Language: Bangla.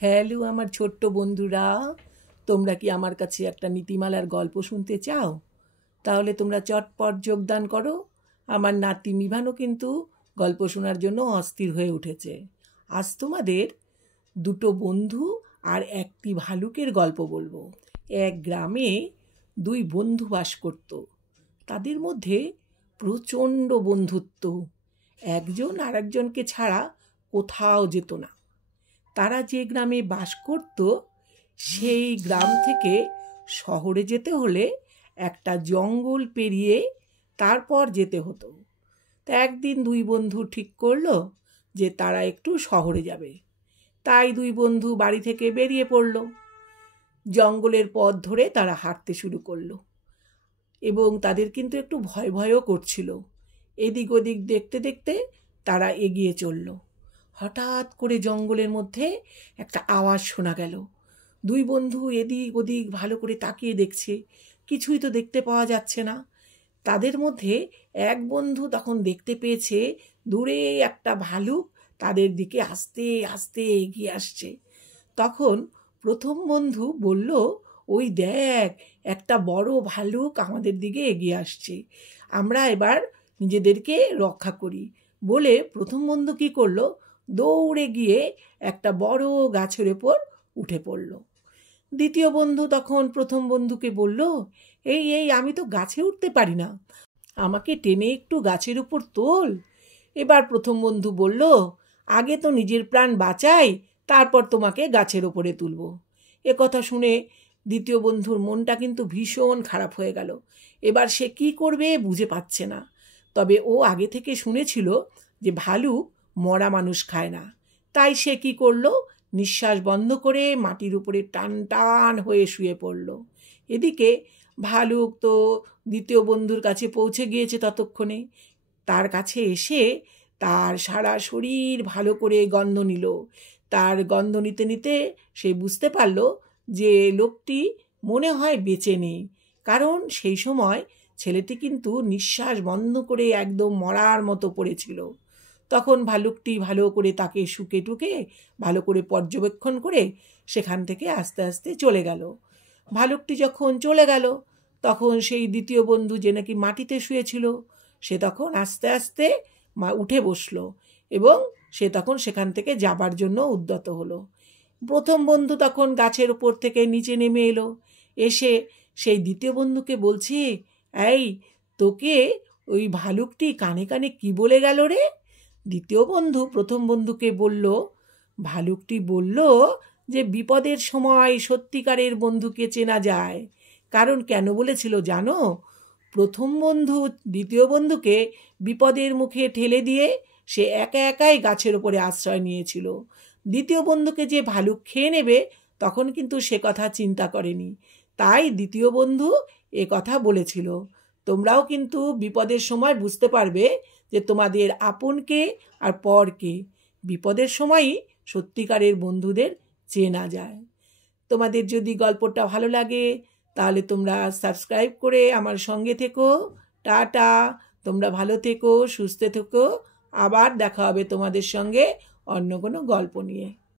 হ্যালো আমার ছোট্ট বন্ধুরা, তোমরা কি আমার কাছে একটা নীতিমালার গল্প শুনতে চাও? তাহলে তোমরা চটপট যোগদান করো। আমার নাতি মিভানও কিন্তু গল্প শোনার জন্য অস্থির হয়ে উঠেছে। আজ তোমাদের দুটো বন্ধু আর একটি ভালুকের গল্প বলবো। এক গ্রামে দুই বন্ধু বাস করত। তাদের মধ্যে প্রচণ্ড বন্ধুত্ব। একজন আরেকজনকে ছাড়া কোথাও যেত না। তারা যে গ্রামে বাস করত সেই গ্রাম থেকে শহরে যেতে হলে একটা জঙ্গল পেরিয়ে তারপর যেতে হতো। তা একদিন দুই বন্ধু ঠিক করলো যে তারা একটু শহরে যাবে। তাই দুই বন্ধু বাড়ি থেকে বেরিয়ে পড়ল। জঙ্গলের পথ ধরে তারা হাঁটতে শুরু করলো এবং তাদের কিন্তু একটু ভয় ভয়ও করছিল। এদিক ওদিক দেখতে দেখতে তারা এগিয়ে চলল। হঠাৎ করে জঙ্গলের মধ্যে একটা আওয়াজ শোনা গেল। দুই বন্ধু এদিক ওদিক ভালো করে তাকিয়ে দেখছে, কিছুই তো দেখতে পাওয়া যাচ্ছে না। তাদের মধ্যে এক বন্ধু তখন দেখতে পেয়েছে দূরে একটা ভালুক তাদের দিকে আস্তে আস্তে এগিয়ে আসছে। তখন প্রথম বন্ধু বলল, ওই দেখ, একটা বড় ভালুক আমাদের দিকে এগিয়ে আসছে, আমরা এবার নিজেদেরকে রক্ষা করি। বলে প্রথম বন্ধু কী করলো, দৌড়ে গিয়ে একটা বড় গাছের ওপর উঠে পড়ল। দ্বিতীয় বন্ধু তখন প্রথম বন্ধুকে বলল, এই এই আমি তো গাছে উঠতে পারি না, আমাকে টেনে একটু গাছের উপর তোল। এবার প্রথম বন্ধু বলল, আগে তো নিজের প্রাণ বাঁচাই, তারপর তোমাকে গাছের ওপরে তুলব। এ কথা শুনে দ্বিতীয় বন্ধুর মনটা কিন্তু ভীষণ খারাপ হয়ে গেল। এবার সে কি করবে বুঝে পাচ্ছে না। তবে ও আগে থেকে শুনেছিল যে ভালুক মরা মানুষ খায় না। তাই সে কি করলো, নিঃশ্বাস বন্ধ করে মাটির উপরে টান টান হয়ে শুয়ে পড়ল। এদিকে ভালুক তো দ্বিতীয় বন্ধুর কাছে পৌঁছে গিয়েছে ততক্ষণে। তার কাছে এসে তার সারা শরীর ভালো করে গন্ধ নিল। তার গন্ধ নিতে নিতে সে বুঝতে পারল যে লোকটি মনে হয় বেঁচে নেই, কারণ সেই সময় ছেলেটি কিন্তু নিঃশ্বাস বন্ধ করে একদম মরার মতো পড়েছিল। তখন ভালুকটি ভালো করে তাকে শুকে টুকে ভালো করে পর্যবেক্ষণ করে সেখান থেকে আস্তে আস্তে চলে গেল। ভালুকটি যখন চলে গেল তখন সেই দ্বিতীয় বন্ধু যে নাকি মাটিতে শুয়েছিল সে তখন আস্তে আস্তে উঠে বসলো এবং সে তখন সেখান থেকে যাবার জন্য উদ্যত হলো। প্রথম বন্ধু তখন গাছের ওপর থেকে নিচে নেমে এলো, এসে সেই দ্বিতীয় বন্ধুকে বলছে, এই তোকে ওই ভালুকটি কানে কানে কি বলে গেল রে? দ্বিতীয় বন্ধু প্রথম বন্ধুকে বলল, ভালুকটি বলল যে বিপদের সময় সত্যিকারের বন্ধুকে চেনা যায়। কারণ কেন বলেছিল জানো? প্রথম বন্ধু দ্বিতীয় বন্ধুকে বিপদের মুখে ঠেলে দিয়ে সে একা একাই গাছের ওপরে আশ্রয় নিয়েছিল। দ্বিতীয় বন্ধুকে যে ভালুক খেয়ে নেবে তখন কিন্তু সে কথা চিন্তা করেনি। তাই দ্বিতীয় বন্ধু এ কথা বলেছিল। তোমরাও কিন্তু বিপদের সময় বুঝতে পারবে যে তোমাদের আপনকে আর পরকে। বিপদের সময়ই সত্যিকারের বন্ধুদের চেনা যায়। তোমাদের যদি গল্পটা ভালো লাগে তাহলে তোমরা সাবস্ক্রাইব করে আমার সঙ্গে থেকো। টাটা, তোমরা ভালো থেকো, সুস্থ থেকো। আবার দেখা হবে তোমাদের সঙ্গে অন্য কোনো গল্প নিয়ে।